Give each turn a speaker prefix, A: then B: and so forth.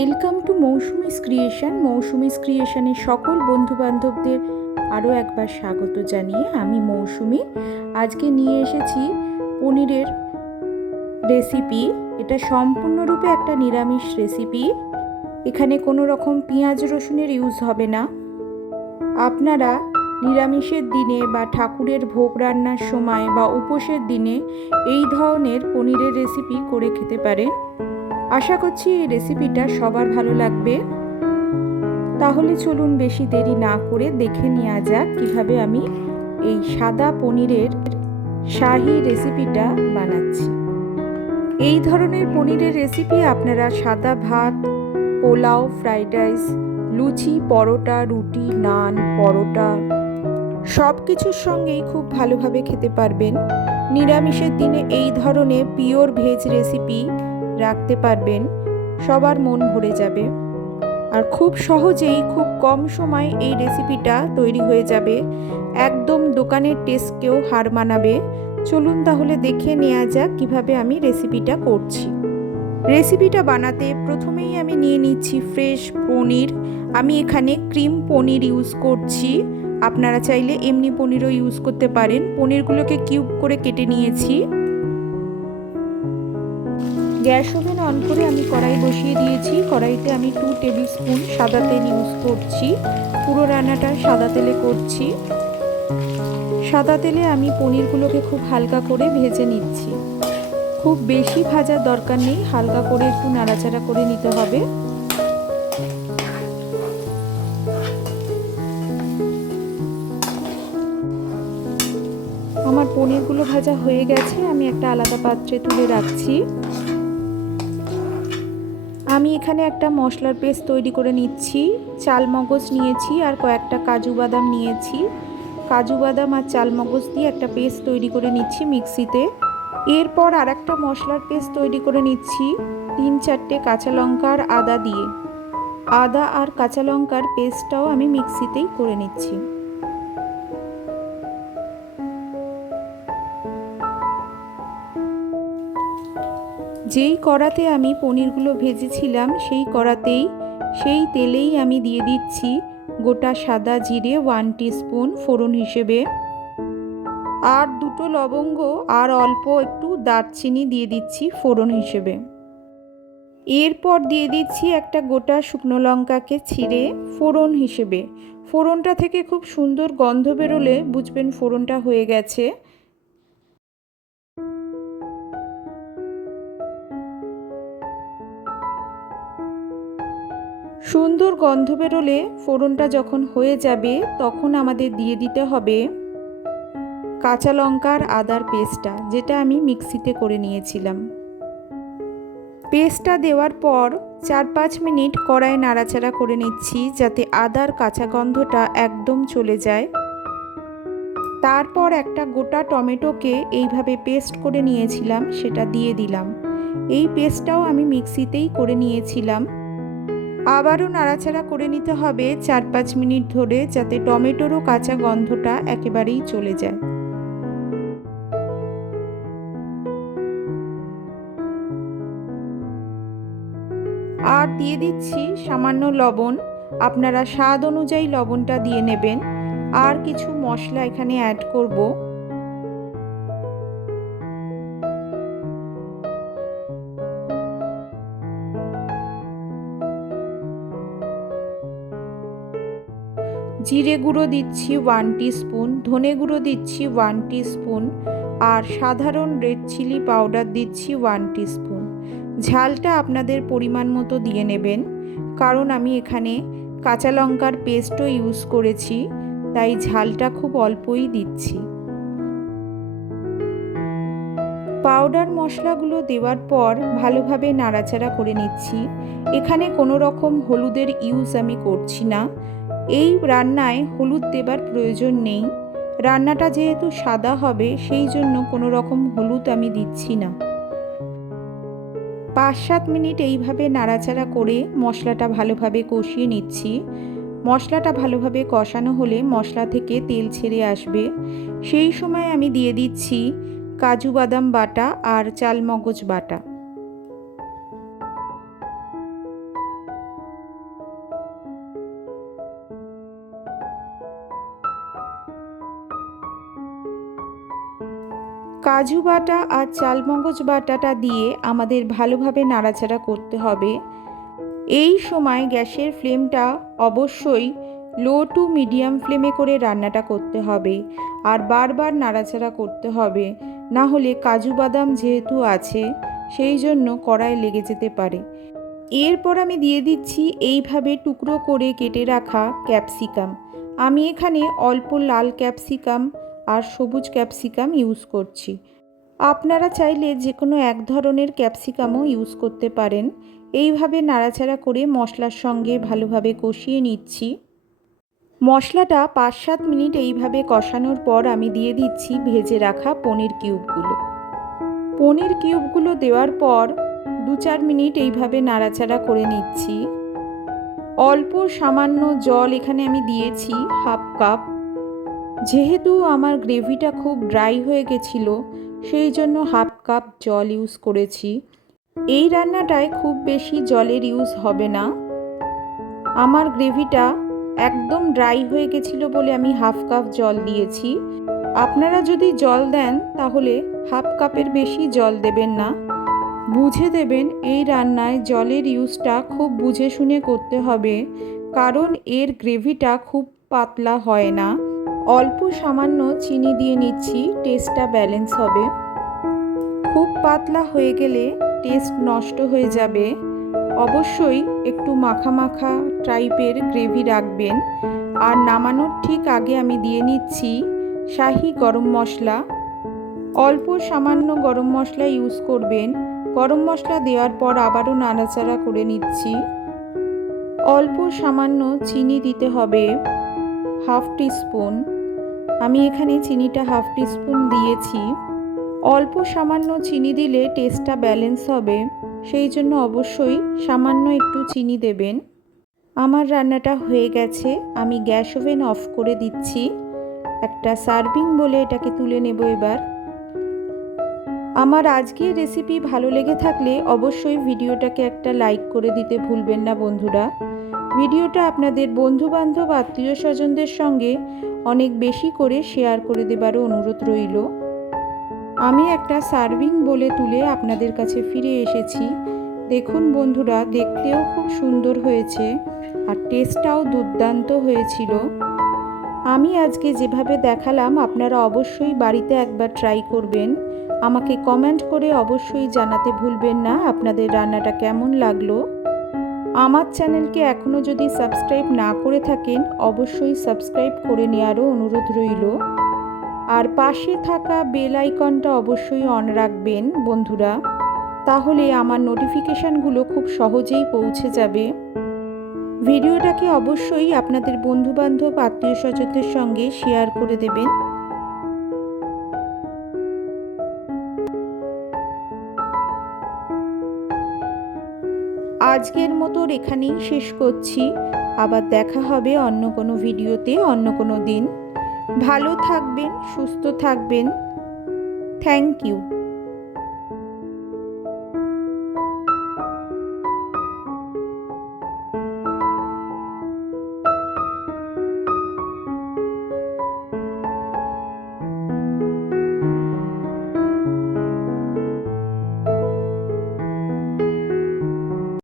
A: Welcome to Mousumi's creation. Mousumi's ক্রিয়েশনের সকল বন্ধুবান্ধবদের আরও একবার স্বাগত জানিয়ে আমি মৌসুমি। আজকে নিয়ে এসেছি পনিরের রেসিপি। এটা সম্পূর্ণরূপে একটা নিরামিষ রেসিপি। এখানে কোনো রকম পেঁয়াজ রসুনের ইউজ হবে না। আপনারা নিরামিষের দিনে বা ঠাকুরের ভোগ রান্নার সময় বা উপোসের দিনে এই ধরনের পনিরের রেসিপি করে খেতে পারেন। আশা করছি এই রেসিপিটা সবার ভালো লাগবে। তাহলে চলুন বেশি দেরি না করে দেখে নেওয়া যাক কীভাবে আমি এই সাদা পনিরের শাহি রেসিপিটা বানাচ্ছি। এই ধরনের পনিরের রেসিপি আপনারা সাদা ভাত, পোলাও ফ্রাইড রাইস লুচি, পরোটা, রুটি, নান, পরোটা সব কিছুর সঙ্গেই খুব ভালোভাবে খেতে পারবেন। নিরামিষের দিনে এই ধরনের পিওর ভেজ রেসিপি রাখতে পারবেন, সবার মন ভরে যাবে। আর খুব সহজেই খুব কম সময় এই রেসিপিটা তৈরি হয়ে যাবে। একদম দোকানের টেস্টকেও হার মানাবে। চলুন তাহলে দেখে নেওয়া যাক কীভাবে আমি রেসিপিটা করছি। রেসিপিটা বানাতে প্রথমেই আমি নিয়ে নিচ্ছি ফ্রেশ পনির। আমি এখানে ক্রিম পনির ইউজ করছি। আপনারা চাইলে এমনি পনিরও ইউজ করতে পারেন। পনিরগুলোকে কিউব করে কেটে নিয়েছি। গ্যাস ওভেন অন করে আমি কড়াই বসিয়ে দিয়েছি। কড়াইতে আমি টু টেবিল স্পুন সাদা তেল ইউজ করছি। পুরো রান্নাটা সাদা তেলে করছি। সাদা তেলে আমি পনিরগুলোকে খুব হালকা করে ভেজে নিচ্ছি। খুব বেশি ভাজার দরকার নেই, হালকা করে একটু নাড়াচাড়া করে নিতে হবে। আমার পনিরগুলো ভাজা হয়ে গেছে, আমি একটা আলাদা পাত্রে তুলে রাখছি। আমি এখানে একটা মশলার পেস্ট তৈরি করে নিচ্ছি। চাল মগজ নিয়েছি আর কয়েকটা কাজু বাদাম নিয়েছি। কাজু বাদাম আর চাল মগজ দিয়ে একটা পেস্ট তৈরি করে নিচ্ছি মিক্সিতে। এরপর আর একটা মশলার পেস্ট তৈরি করে নিচ্ছি তিন চারটে কাঁচা লঙ্কা আর আদা দিয়ে। আদা আর কাঁচা লঙ্কার পেস্টটাও আমি মিক্সিতেই করে নিচ্ছি। যেই কড়াতে আমি পনিরগুলো ভেজেছিলাম, সেই কড়াতেই, সেই তেলেই আমি দিয়ে দিচ্ছি গোটা সাদা জিরে ওয়ান স্পুন ফোড়ন হিসেবে। আর দুটো লবঙ্গ আর অল্প একটু দারচিনি দিয়ে দিচ্ছি ফোড়ন হিসেবে। এরপর দিয়ে দিচ্ছি একটা গোটা শুকনো লঙ্কাকে ছিঁড়ে ফোড়ন হিসেবে। ফোড়নটা থেকে খুব সুন্দর গন্ধ বেরোলে বুঝবেন ফোড়নটা হয়ে গেছে। সুন্দর গন্ধ বেরোলে ফোড়নটা যখন হয়ে যাবে, তখন আমাদের দিয়ে দিতে হবে কাঁচা লঙ্কার আদার পেস্টটা, যেটা আমি মিক্সিতে করে নিয়েছিলাম। পেস্টটা দেওয়ার পর চার পাঁচ মিনিট কড়াই নাড়াচাড়া করে নিচ্ছি, যাতে আদার কাঁচা গন্ধটা একদম চলে যায়। তারপর একটা গোটা টমেটোকে এইভাবে পেস্ট করে নিয়েছিলাম, সেটা দিয়ে দিলাম। এই পেস্টটাও আমি মিক্সিতেই করে নিয়েছিলাম। আবারও নাড়াচাড়া করে নিতে হবে চার পাঁচ মিনিট ধরে যাতে টমেটোরও কাঁচা গন্ধটা একেবারেই চলে যায়। আর দিয়ে দিচ্ছি সামান্য লবণ। আপনারা স্বাদ অনুযায়ী লবণটা দিয়ে নেবেন। আর কিছু মশলা এখানে অ্যাড করব। জিরে গুঁড়ো দিচ্ছি ওয়ান স্পুন ধনে গুঁড়ো দিচ্ছি ওয়ান স্পুন আর সাধারণ রেড চিলি পাউডার দিচ্ছি ওয়ান স্পুন ঝালটা আপনাদের পরিমাণ মতো দিয়ে নেবেন, কারণ আমি এখানে কাঁচা লঙ্কার পেস্টও ইউজ করেছি, তাই ঝালটা খুব অল্পই দিচ্ছি। পাউডার মশলাগুলো দেওয়ার পর ভালোভাবে নাড়াচাড়া করে নিচ্ছি। এখানে কোনো রকম হলুদের ইউজ আমি করছি না। এই রান্নায় হলুদ দেবার প্রয়োজন নেই। রান্নাটা যেহেতু সাদা হবে, সেই জন্য কোনো রকম হলুদ আমি দিচ্ছি না। পাঁচ সাত মিনিট এইভাবে নাড়াচাড়া করে মশলাটা ভালোভাবে কষিয়ে নিচ্ছি। মশলাটা ভালোভাবে কষানো হলে মশলা থেকে তেল ছেড়ে আসবে। সেই সময় আমি দিয়ে দিচ্ছি কাজু বাদাম বাটা আর চালমগজ বাটা। কাজু বাটা আর চালমগজ বাটাটা দিয়ে আমাদের ভালোভাবে নাড়াচাড়া করতে হবে। এই সময় গ্যাসের ফ্লেমটা অবশ্যই লো টু মিডিয়াম ফ্লেমে করে রান্নাটা করতে হবে আর বারবার নাড়াচাড়া করতে হবে। না হলে কাজু বাদাম যেহেতু আছে, সেই জন্য কড়ায় লেগে যেতে পারে। এরপর আমি দিয়ে দিচ্ছি এইভাবে টুকরো করে কেটে রাখা ক্যাপসিকাম। আমি এখানে অল্প লাল ক্যাপসিকাম আর সবুজ ক্যাপসিকাম ইউজ করছি। আপনারা চাইলে যে কোনো এক ধরনের ক্যাপসিকামও ইউজ করতে পারেন। এইভাবে নাড়াচাড়া করে মশলার সঙ্গে ভালোভাবে কষিয়ে নিচ্ছি। মশলাটা পাঁচ সাত মিনিট এইভাবে কষানোর পর আমি দিয়ে দিচ্ছি ভেজে রাখা পনির কিউবগুলো। পনির কিউবগুলো দেওয়ার পর দু চার মিনিট এইভাবে নাড়াচাড়া করে নিচ্ছি। অল্প সামান্য জল এখানে আমি দিয়েছি হাফ কাপ। যেহেতু আমার গ্রেভিটা খুব ড্রাই হয়ে গেছিল, সেই জন্য হাফ কাপ জল ইউজ করেছি। এই রান্নাটায় খুব বেশি জলের ইউজ হবে না। আমার গ্রেভিটা একদম ড্রাই হয়ে গেছিল বলে আমি হাফ কাপ জল দিয়েছি। আপনারা যদি জল দেন, তাহলে হাফ কাপের বেশি জল দেবেন না। বুঝে দেবেন, এই রান্নায় জলের ইউজটা খুব বুঝে শুনে করতে হবে, কারণ এর গ্রেভিটা খুব পাতলা হয় না। অল্প সামান্য চিনি দিয়ে নিচ্ছি টেস্টটা ব্যালেন্স হবে। খুব পাতলা হয়ে গেলে টেস্ট নষ্ট হয়ে যাবে। অবশ্যই একটু মাখা মাখা টাইপের গ্রেভি রাখবেন। আর নামানোর ঠিক আগে আমি দিয়ে নিচ্ছি শাহি গরম মশলা। অল্প সামান্য গরম মশলা ইউজ করবেন। গরম মশলা দেওয়ার পর আবারও নাড়াচাড়া করে নিচ্ছি। অল্প সামান্য চিনি দিতে হবে। Half teaspoon. আমি এখানে চিনিটা হাফ টিস্পুন দিয়েছি। অল্প সামান্য চিনি দিলে টেস্টটা ব্যালেন্স হবে, সেই জন্য অবশ্যই সামান্য একটু চিনি দেবেন। আমার রান্নাটা হয়ে গেছে, আমি গ্যাস ওভেন অফ করে দিচ্ছি। একটা সার্ভিং বলে এটাকে তুলে নেব এবার। আমার আজকের রেসিপি ভালো লেগে থাকলে অবশ্যই ভিডিওটাকে একটা লাইক করে দিতে ভুলবেন না বন্ধুরা। ভিডিওটা আপনাদের বন্ধুবান্ধব আত্মীয় স্বজনদের সঙ্গে অনেক বেশি করে শেয়ার করে দেবারও অনুরোধ রইল। আমি একটা সার্ভিং বলে তুলে আপনাদের কাছে ফিরে এসেছি। দেখুন বন্ধুরা, দেখতেও খুব সুন্দর হয়েছে আর টেস্টটাও দুর্দান্ত হয়েছিল। আমি আজকে যেভাবে দেখালাম, আপনারা অবশ্যই বাড়িতে একবার ট্রাই করবেন। আমাকে কমেন্ট করে অবশ্যই জানাতে ভুলবেন না, আপনাদের রান্নাটা কেমন লাগল। আমার চ্যানেলকে এখনও যদি সাবস্ক্রাইব না করে থাকেন, অবশ্যই সাবস্ক্রাইব করে নেওয়ারও অনুরোধ রইল। আর পাশে থাকা বেল আইকনটা অবশ্যই অন রাখবেন, বন্ধুরা। তাহলে আমার নোটিফিকেশানগুলো খুব সহজেই পৌঁছে যাবে। ভিডিওটাকে অবশ্যই আপনাদের বন্ধুবান্ধব আত্মীয় স্বজনদের সঙ্গে শেয়ার করে দেবেন। আজকের মতো এখানেই শেষ করছি। আবার দেখা হবে অন্য কোনো ভিডিওতে, অন্য কোনো দিন। ভালো থাকবেন, সুস্থ থাকবেন। Thank you.